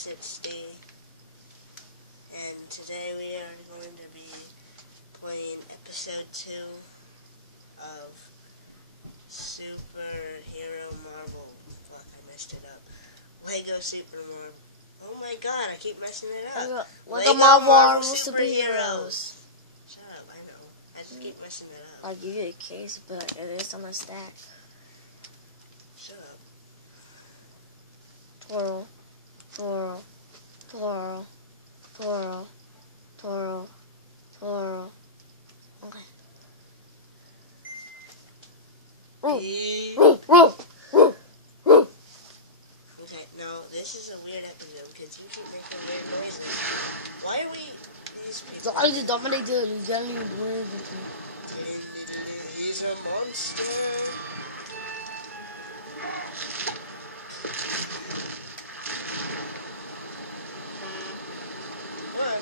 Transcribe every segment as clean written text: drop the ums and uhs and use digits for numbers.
60, and today we are going to be playing episode 2 of Superhero Marvel. Fuck, I messed it up. Lego Super Marvel. Oh my god, I keep messing it up. Lego Marvel Superheroes. Shut up, I know. I just keep messing it up. I'll give you a case, but it is on my stack. Shut up. Twirl, twirl, twirl, twirl, twirl, twirl. Okay. Okay, now this is a weird episode because you keep making weird noises. Why are we these people? He's a monster. What?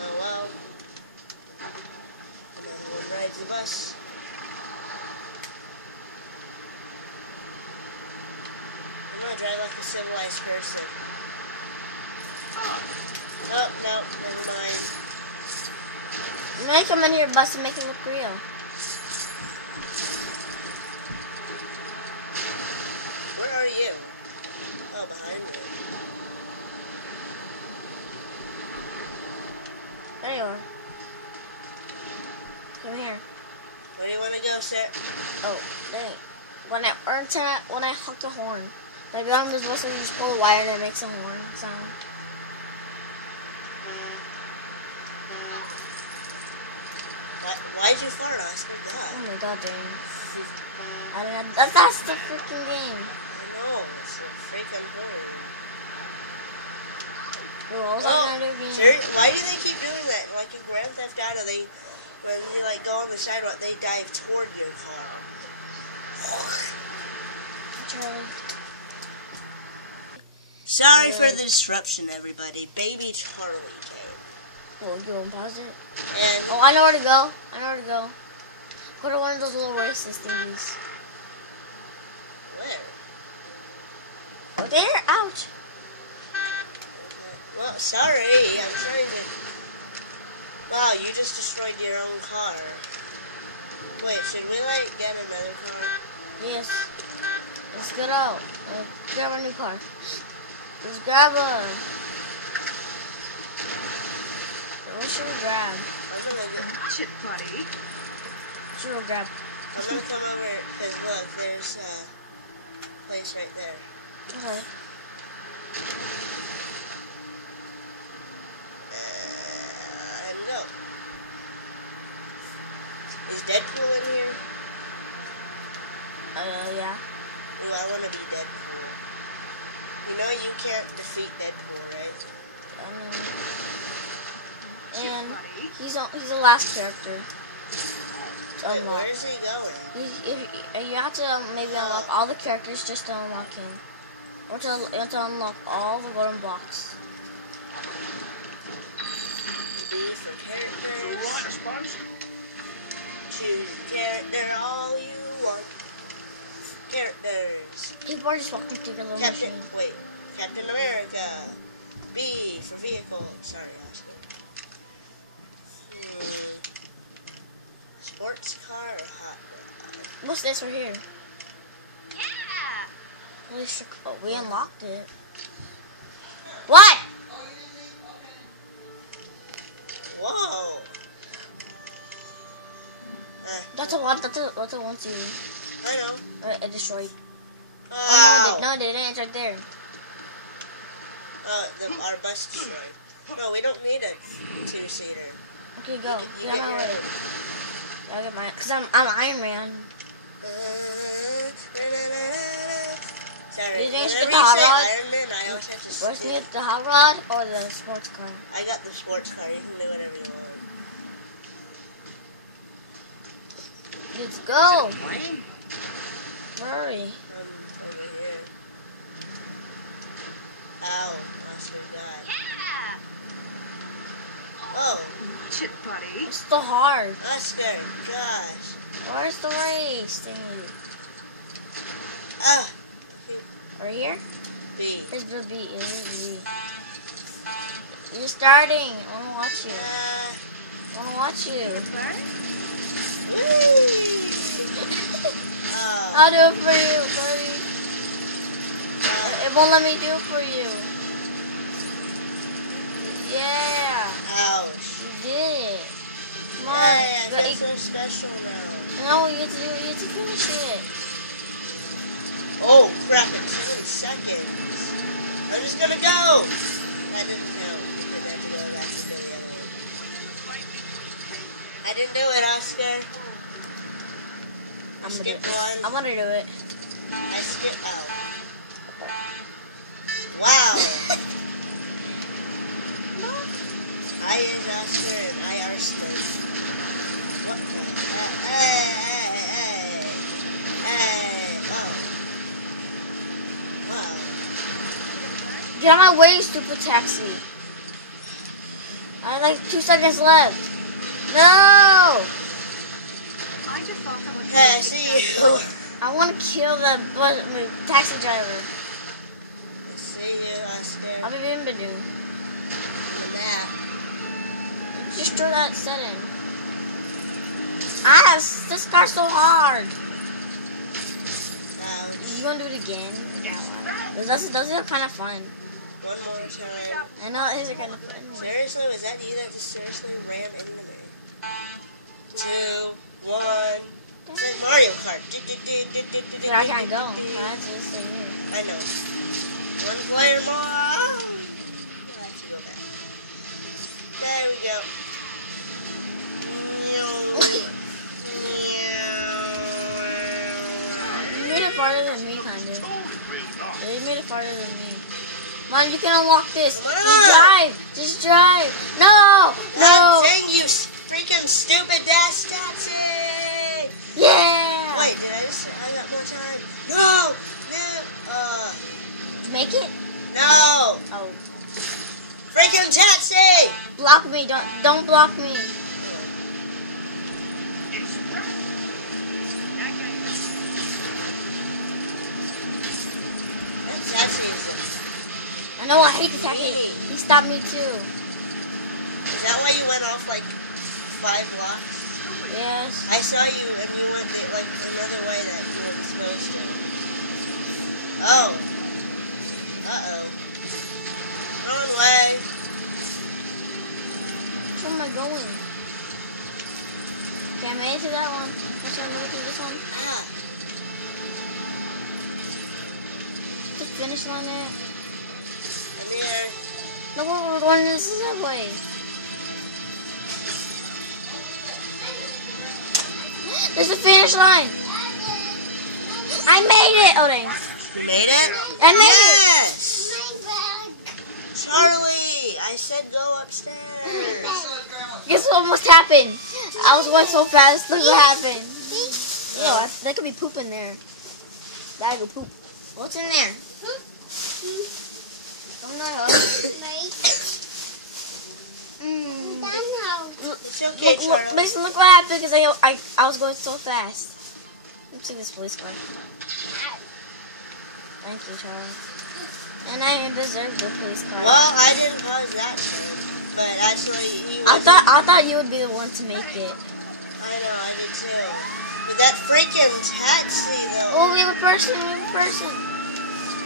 Oh well. Everyone rides the bus. I drive like a civilized person. Oh, no, never mind. You might come in your bus and make it look real. Where are you? Oh, behind me. There you are. Come here. Where do you want to go, sir? Oh, dang. When I hook the horn. Like on this bus, you just pull the wire and it makes a horn sound. Why'd you fart us? Oh god. Oh my god, dang. I don't know. That's the freaking game. I know, it's a freaking horn. What was I gonna do again? Sir, why do they keep doing that? Like in Grand Theft Auto, when they like go on the sidewalk, they dive toward your car. Charlie. Sorry for the disruption, everybody. Baby Charlie came. Oh, go and pause it. And Oh, I know where to go. Go to one of those little racist thingies. where? Oh, there! Ouch! Well, sorry. I'm trying to... Wow, you just destroyed your own car. Wait, should we, like, get another car? Yes. Let's get out. Grab a new car. Let's grab a... What should we grab? Watch it, buddy. What should we grab? I'm gonna come over, because look, there's a place right there. Okay. And go. Is Deadpool in here? Yeah. Ooh, I want to be Deadpool. You know you can't defeat Deadpool, right? I know. And he's the last character to Wait, unlock. where is he going? You have to maybe unlock all the characters just to unlock him. Or you have to unlock all the golden blocks. B for characters. Choose a character all you want. Characters. People are just walking through the little machine. Captain America. B for vehicle. Sorry, Oscar. Sports car or hot rod? What's this right here? Yeah. Oh, we unlocked it. What? Whoa. That's a one to I know. it destroyed. Oh, Oh no, it didn't. It's right there. Our bus destroyed. No, we don't need a two-seater. Okay, go. Get on my way. I'll get cause I'm Iron Man. Sorry. You think you should Whenever get the hot you say rod? Iron Man, I always have to First, say- you get the hot rod or the sports car. I got the sports car. You can do whatever you want. Let's go. Plane? Hurry. Over here. Ow. Awesome guy. Yeah. Oh, Watch it, buddy. It's so hard. Oscar. Gosh. Where's the race thingy? Ah. Right here? B. Here's the B. Here's the B. You're starting. I wanna watch you. I wanna watch you. I'll do it for you, buddy. It won't let me do it for you. Yeah. Ouch. You did it. Come on. Hey, I But got so special now. no, you have to do it. You have to finish it. Oh crap! It's 7 seconds. I'm just gonna go. I didn't know. I didn't do it, Oscar. I'm gonna do Skip it. one. I'm gonna do it. I skipped out. Wow. I is Oscar and I are Skip. What? Hey. Oh. Wow. Get out of my way, stupid taxi. I have like 2 seconds left. No! I just saw someone. Hey, I see you. I want to kill the taxi driver. I see you, Oscar. I've been doing. And that. Just throw that setting. This car's so hard. You gonna do it again? Those are kind of fun. One more time. I know these are kind of fun. Seriously, was that you that just seriously ran into me? 2, 1. It's like Mario Kart. But I can't go. I have to stay here. I know. 1 player more. Let's go back. There we go. You made it farther than me, kind of. Yeah, you made it farther than me. Come on, you can unlock this. Come You on. drive. Just drive. No. No. Dang you, freaking stupid dash taxi! Yeah. Wait, I got more time. No! Make it. No! Oh. Freaking taxi! Block me. Don't block me. That taxi is... I know. I hate the taxi. He stopped me too. Is that why you went off like 5 blocks? Yes. I saw you and you went like another way that you weren't supposed to. Oh. Uh-oh. Wrong way. Where am I going? Okay, I made it to that one. Let's try to move to this one. Ah. The finish line there. I'm here. No, we're going this way. There's the finish line. I made it. Oh, dang. You made it? I made it. Yes! Charlie! I said go upstairs. Guess what almost happened? I was going so fast. Look what happened. Yeah, there could be poop in there. Bag of poop. What's in there? Don't know. It's okay, Charlie. Mason, look what happened because I was going so fast. Let's see this police car. Thank you, Charlie. And I deserve the police car. Well, I didn't cause that train, but actually he I was... thought you would be the one to make it. I know, I did too. But that freaking taxi, though. Oh, we have a person.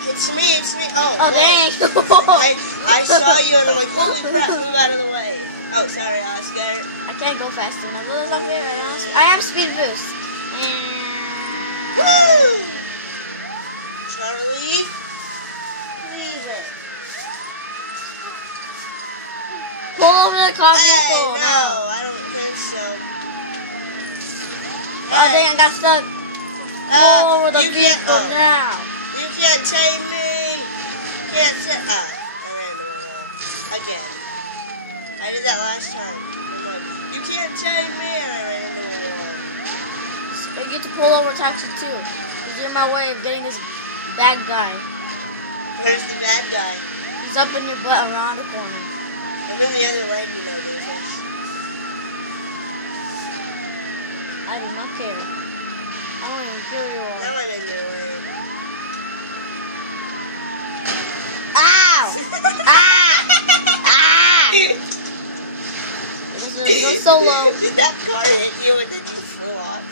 It's me. Oh, Oh, dang. I saw you and I'm like, holy crap, move out of the way. Oh, sorry, Oscar. I can't go fast enough. Look up there. I have speed boost. Woo! Charlie? Leave it. Pull over the car Hey, vehicle. no, I don't think so. Oh, dang, I got stuck. Pull over the you can't- vehicle oh. now. You can't take me. You can't take... I ran into a hole. Again. I did that last time. I'm like, you can't take me. And I ran into a wall. You get to pull over taxi too. Because you're in my way of getting this bad guy. Where's the bad guy? He's up in your butt around the corner. I'm in the other lane, you know, because... I do not care. I don't even care who you Now are. I'm in your lane. Go solo. Did that car hit you and then you flew off?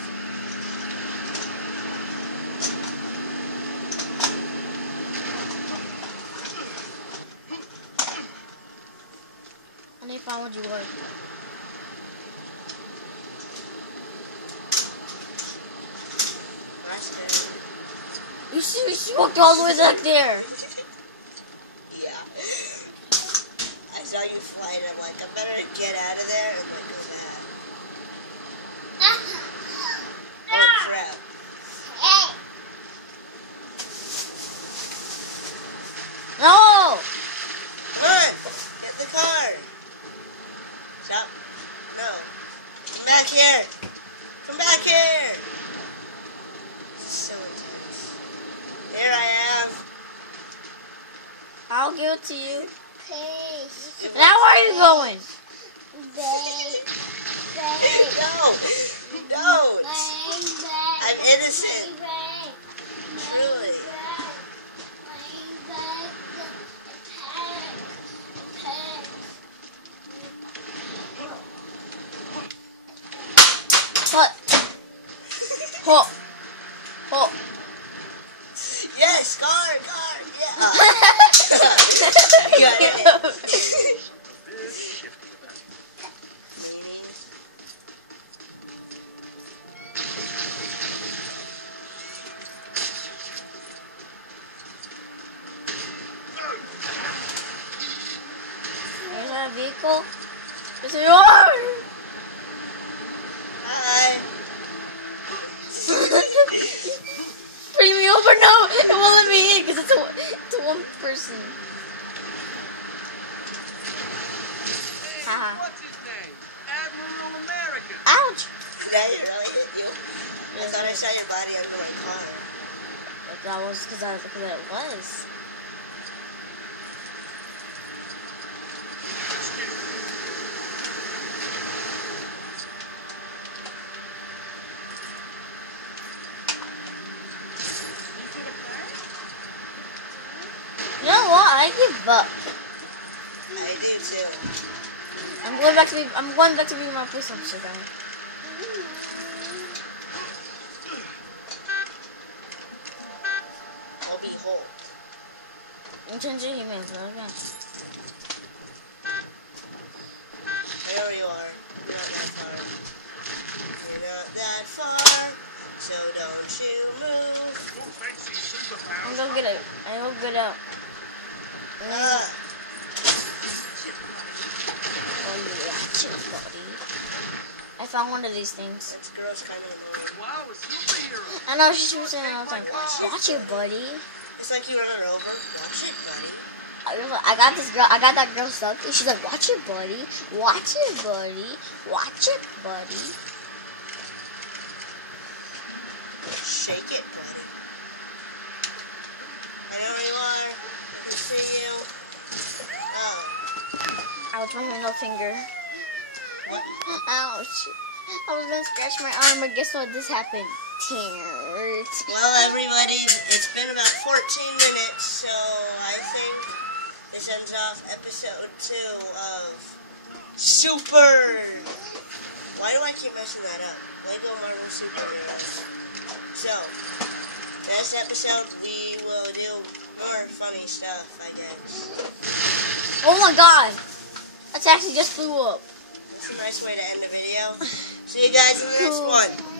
And they found what you were. You walked all the way back there. Yeah. I saw you fly and I'm like, I better get out of there and then go back. Oh crap. No! Come on! Get in the car! Stop. No. Come back here! Come back here! This is so intense. Here I am. I'll give it to you. Please. Now where are you going? No! Don't! I'm innocent. Truly. What? Oh. Oh. Yes, car, yeah. You got it. There's our vehicle. There's a yard. Hi. Bring me over. No, it won't let me in because it's a one person. Haha. What's his name? Admiral American. Ouch. Did I really hit you? I thought I saw your body under my car. That was because I was looking at it was. You know what? I give up. I do too. I'm going back to being my police officer guy. I'll be Hulk. I'm changing humans, okay. I know where you are. You're not that far. You're not that far. So don't you move. I'm gonna get it. I'm gonna get out. Ah. Oh yeah, chill, buddy. I found one of these things. This girl's kind of annoying. Wow, a superhero. I know she was saying all the time. Watch it, buddy. It's like you run her over. Watch it, buddy. I got this girl. I got that girl stuck. And she's like, "Watch it, buddy. Watch it, buddy. Watch it, buddy." Shake it, buddy. I know where you are. I see you. Oh. Ouch, my middle finger. What? Ouch. I was gonna scratch my arm, but guess what? This happened. Tears. Well, everybody, it's been about 14 minutes, so I think this ends off episode 2 of Super. Why do I keep messing that up? Lego Marvel Superheroes. So, next episode we will do more funny stuff, I guess. Oh my god! That taxi just flew up. That's a nice way to end the video. See you guys in the next one.